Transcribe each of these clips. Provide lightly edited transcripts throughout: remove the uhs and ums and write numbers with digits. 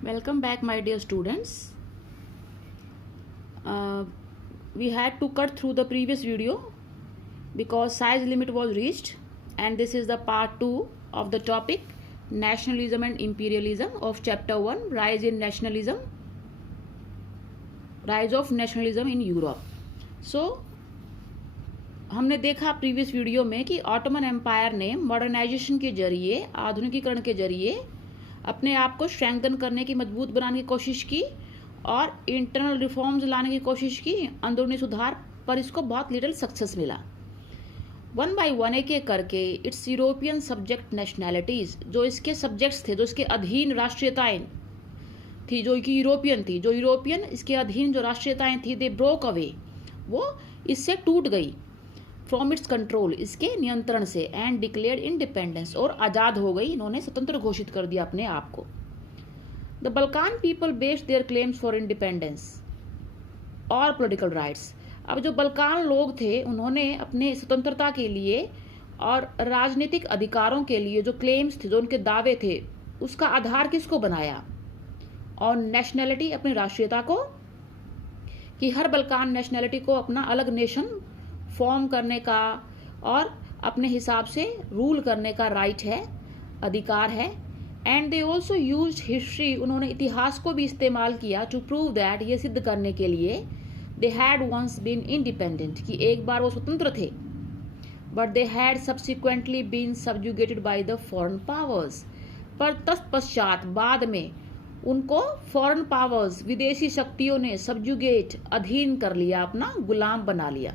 Welcome back, my dear students. We had to cut through the previous video because size limit was reached, and this is the part 2 of the topic nationalism and imperialism of chapter 1, rise of nationalism in Europe. So हमने देखा previous video में कि Ottoman empire ने modernisation के जरिए, आधुनिकीकरण के जरिए अपने आप को स्ट्रेंथन करने की, मजबूत बनाने की कोशिश की और इंटरनल रिफॉर्म्स लाने की कोशिश की, अंदरूनी सुधार, पर इसको बहुत लिटिल सक्सेस मिला। वन बाय वन एक एक करके इट्स यूरोपियन सब्जेक्ट नेशनैलिटीज, जो इसके सब्जेक्ट्स थे, जो इसके अधीन राष्ट्रीयताएं थी, जो कि यूरोपियन थी, जो यूरोपियन इसके अधीन जो राष्ट्रीयताएं थी, दे ब्रोक अवे, वो इससे टूट गई फ्रॉम इट्स कंट्रोल, इसके नियंत्रण से, एंड डिक्लेयर्ड इंडिपेंडेंस, और आज़ाद हो गई, इन्होंने स्वतंत्र घोषित कर दिया अपने आप को। The Balkan people based there claims for independence और पॉलिटिकल राइट्स। अब जो बल्कान लोग थे, उन्होंने अपने स्वतंत्रता के लिए और राजनीतिक अधिकारों के लिए जो क्लेम्स थे, जो उनके दावे थे, उसका आधार किसको बनाया? और नेशनैलिटी, अपनी राष्ट्रीयता को, कि हर बल्कान नेशनैलिटी को अपना अलग नेशन फॉर्म करने का और अपने हिसाब से रूल करने का राइट है, अधिकार है। And they also used history, उन्होंने इतिहास को भी इस्तेमाल किया टू प्रूव दैट, ये सिद्ध करने के लिए, they had once been independent, कि एक बार वो स्वतंत्र थे, but they had subsequently been subjugated by the foreign powers, पर तत्पश्चात बाद में उनको फॉरेन पावर्स, विदेशी शक्तियों ने सबजुगेट, अधीन कर लिया, अपना गुलाम बना लिया।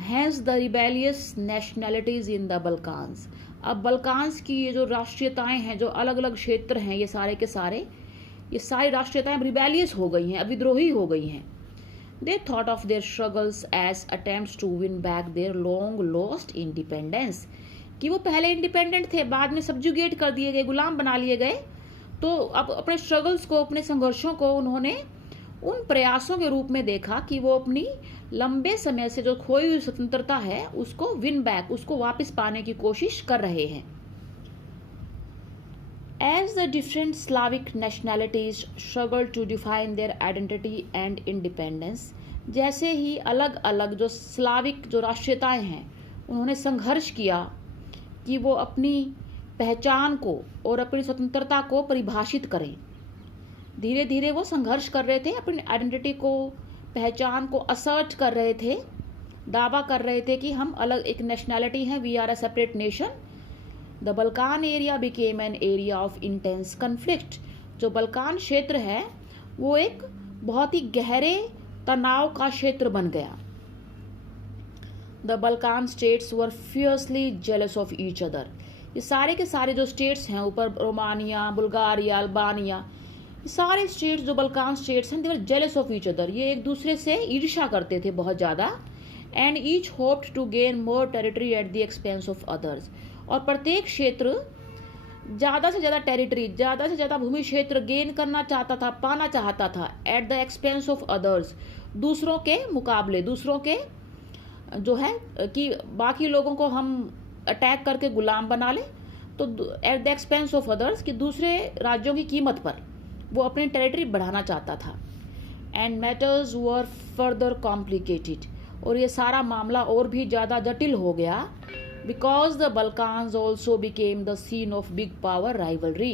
Hence the rebellious nationalities in the Balkans। अब बल्कान्स की ये जो राष्ट्रीयताएं हैं, जो अलग अलग क्षेत्र हैं, ये सारे के सारे, ये सारी राष्ट्रीयताएं रिबेलियस हो गई हैं, विद्रोही हो गई हैं। They thought of their struggles as attempts to win back their long lost independence, कि वो पहले इंडिपेंडेंट थे, बाद में सबजुगेट कर दिए गए, गुलाम बना लिए गए। तो अब अपने स्ट्रगल्स को, अपने संघर्षों को उन्होंने उन प्रयासों के रूप में देखा कि वो अपनी लंबे समय से जो खोई हुई स्वतंत्रता है, उसको विन बैक, उसको वापस पाने की कोशिश कर रहे हैं। As the different Slavic nationalities struggle to define their identity and independence, जैसे ही अलग अलग जो स्लाविक जो राष्ट्रीयताएं हैं, उन्होंने संघर्ष किया कि वो अपनी पहचान को और अपनी स्वतंत्रता को परिभाषित करें। धीरे धीरे वो संघर्ष कर रहे थे, अपनी आइडेंटिटी को, पहचान को असर्ट कर रहे थे, दावा कर रहे थे कि हम अलग एक नेशनैलिटी हैं, we are a separate nation. The Balkan area became an area of intense conflict, जो बल्कान क्षेत्र है वो एक बहुत ही गहरे तनाव का क्षेत्र बन गया। The Balkan states were fiercely jealous of each other, ये सारे के सारे जो स्टेट्स हैं, ऊपर रोमानिया, बुल्गारिया, अल्बानिया, सारे स्टेट्स जो बल्कान स्टेट्स हैं, they were jealous of each other, ये एक दूसरे से ईर्ष्या करते थे बहुत ज़्यादा। And each hoped to gain more territory at the expense of others, और प्रत्येक क्षेत्र ज़्यादा से ज़्यादा टेरिटरी, ज़्यादा से ज़्यादा भूमि क्षेत्र गेन करना चाहता था, पाना चाहता था, eight the expense of others, दूसरों के मुकाबले, दूसरों के जो है कि बाकी लोगों को हम अटैक करके गुलाम बना लें, तो eight the expense of others, कि दूसरे राज्यों की कीमत पर वो अपनी टेरिटरी बढ़ाना चाहता था। And matters were further complicated, और ये सारा मामला और भी ज़्यादा जटिल हो गया, because the Balkans also became the scene of big power rivalry,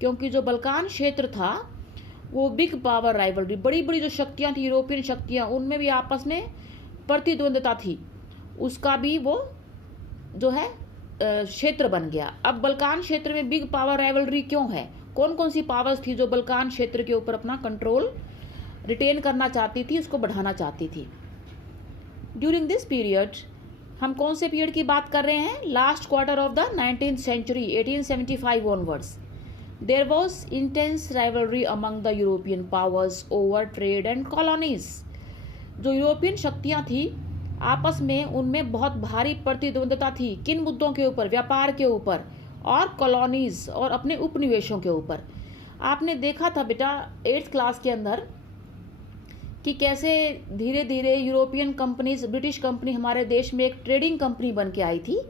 क्योंकि जो बल्कान क्षेत्र था वो बिग पावर राइवलरी, बड़ी बड़ी जो शक्तियाँ थी, यूरोपियन शक्तियाँ, उनमें भी आपस में प्रतिद्वंद्विता थी, उसका भी वो जो है क्षेत्र बन गया। अब बल्कान क्षेत्र में बिग पावर राइवलरी क्यों है? कौन कौन सी पावर्स थी जो बल्कान क्षेत्र के ऊपर अपना कंट्रोल रिटेन करना चाहती थी, उसको बढ़ाना चाहती थी? ड्यूरिंग दिस पीरियड, हम कौन से पीरियड की बात कर रहे हैं? Last quarter of the 19th century, 1875 onwards, there was intense rivalry among the European powers over trade and colonies. जो यूरोपियन शक्तियाँ थी आपस में, उनमें बहुत भारी प्रतिद्वंद्विता थी। किन मुद्दों के ऊपर? व्यापार के ऊपर और कॉलोनीज और अपने उपनिवेशों के ऊपर। आपने देखा था बेटा 8th क्लास के अंदर कि कैसे धीरे धीरे यूरोपियन कंपनीज, ब्रिटिश कंपनी हमारे देश में एक ट्रेडिंग कंपनी बन के आई थी,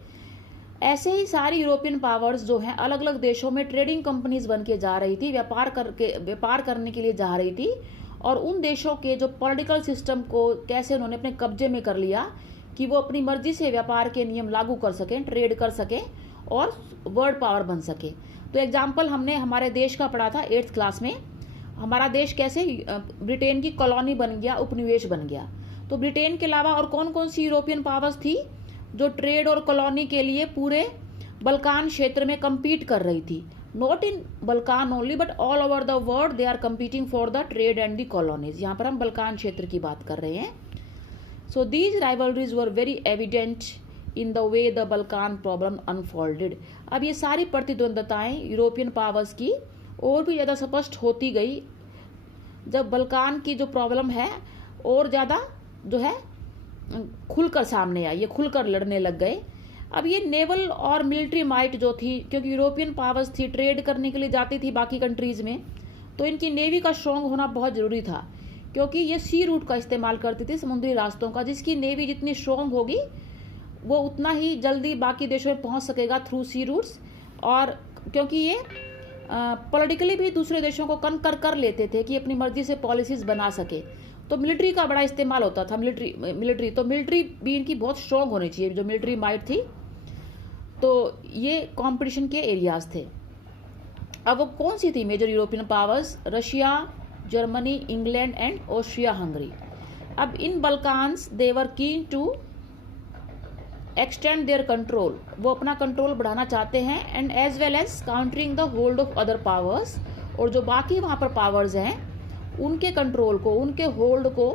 ऐसे ही सारी यूरोपियन पावर्स जो हैं अलग अलग देशों में ट्रेडिंग कंपनीज बन के जा रही थी, व्यापार करने के लिए जा रही थी, और उन देशों के जो पॉलिटिकल सिस्टम को कैसे उन्होंने अपने कब्जे में कर लिया कि वो अपनी मर्जी से व्यापार के नियम लागू कर सकें, ट्रेड कर सकें और वर्ल्ड पावर बन सके। तो एग्जाम्पल हमने हमारे देश का पढ़ा था 8th क्लास में। हमारा देश कैसे ब्रिटेन की कॉलोनी बन गया, उपनिवेश बन गया। तो ब्रिटेन के अलावा और कौन कौन सी यूरोपियन पावर्स थी जो ट्रेड और कॉलोनी के लिए पूरे बल्कान क्षेत्र में कम्पीट कर रही थी। Not in Balkan only but all over the world they are competing for the trade and the colonies. यहाँ पर हम बल्कान क्षेत्र की बात कर रहे हैं। So these rivalries were very evident in the way the Balkan problem unfolded. अब ये सारी प्रतिद्वंदताएं यूरोपियन पावर्स की और भी ज़्यादा स्पष्ट होती गई जब बल्कान की जो प्रॉब्लम है और ज़्यादा जो है खुलकर सामने आई, ये खुलकर लड़ने लग गए। अब ये नेवल और मिलिट्री माइट जो थी, क्योंकि यूरोपियन पावर्स थी, ट्रेड करने के लिए जाती थी बाकी कंट्रीज़ में, तो इनकी नेवी का स्ट्रॉन्ग होना बहुत ज़रूरी था, क्योंकि ये सी रूट का इस्तेमाल करती थी, समुद्री रास्तों का। जिसकी नेवी जितनी स्ट्रॉन्ग होगी वो उतना ही जल्दी बाकी देशों में पहुंच सकेगा थ्रू सी रूट्स। और क्योंकि ये पॉलिटिकली भी दूसरे देशों को कनकर कर लेते थे कि अपनी मर्जी से पॉलिसीज बना सके, तो मिलिट्री का बड़ा इस्तेमाल होता था। मिलिट्री भी इनकी बहुत स्ट्रॉन्ग होनी चाहिए, जो मिलिट्री माइट थी। तो ये कंपटीशन के एरियाज थे। अब वो कौन सी थी major European powers? Russia, Germany, England and Austria Hungary. अब इन बल्कान्स दे वर keen to extend their control, वो अपना कंट्रोल बढ़ाना चाहते हैं, and as well as countering the hold of other powers, और जो बाकी वहाँ पर पावर्स हैं उनके कंट्रोल को, उनके होल्ड को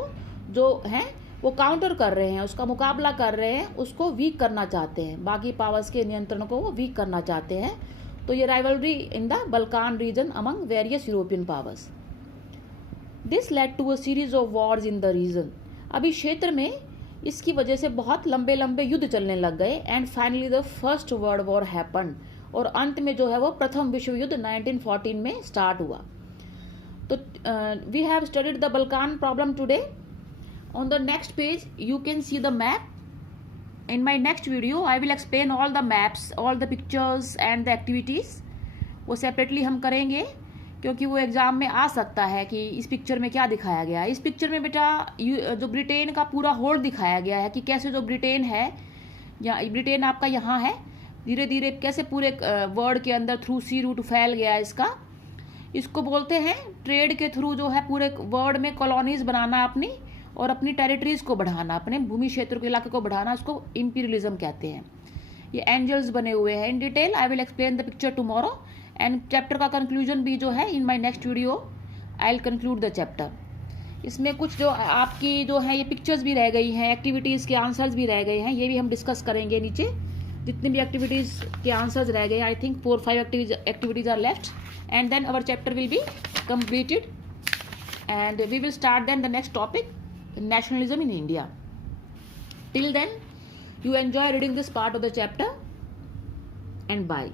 जो हैं वो काउंटर कर रहे हैं, उसका मुकाबला कर रहे हैं, उसको वीक करना चाहते हैं, बाकी पावर्स के नियंत्रण को वो वीक करना चाहते हैं। तो ये rivalry in the Balkan region among various European powers, this led to a series of wars in the region. अभी क्षेत्र में इसकी वजह से बहुत लंबे लंबे युद्ध चलने लग गए, and finally the first world war happen, और अंत में जो है वो प्रथम विश्व युद्ध 1914 में स्टार्ट हुआ। तो we have studied the Balkan problem today. On the next page you can see the map. In my next video I will explain all the maps, all the pictures and the activities. वो separately हम करेंगे क्योंकि वो exam में आ सकता है कि इस पिक्चर में क्या दिखाया गया है। इस पिक्चर में बेटा जो ब्रिटेन का पूरा होल्ड दिखाया गया है कि कैसे जो ब्रिटेन है, या ब्रिटेन आपका यहाँ है, धीरे धीरे कैसे पूरे वर्ल्ड के अंदर थ्रू सी रूट फैल गया इसका। इसको बोलते हैं ट्रेड के थ्रू जो है पूरे वर्ल्ड में कॉलोनीज बनाना अपनी, और अपनी टेरिटरीज को बढ़ाना, अपने भूमि क्षेत्र के इलाके को बढ़ाना, उसको इंपीरियलिज्म कहते हैं। ये एंजल्स बने हुए हैं। In detail I will explain the picture tomorrow, and chapter का कंक्लूजन भी जो है in my next video I will conclude the chapter. इसमें कुछ जो आपकी जो है ये पिक्चर्स भी रह गई हैं, एक्टिविटीज़ के आंसर्स भी रह गए हैं, ये भी हम डिस्कस करेंगे नीचे। जितनी भी एक्टिविटीज़ के आंसर्स रह गए, I think 4-5 activities are left, and then our chapter will be completed, and we will start then the next topic, nationalism in India. Till then you enjoy reading this part of the chapter, and bye.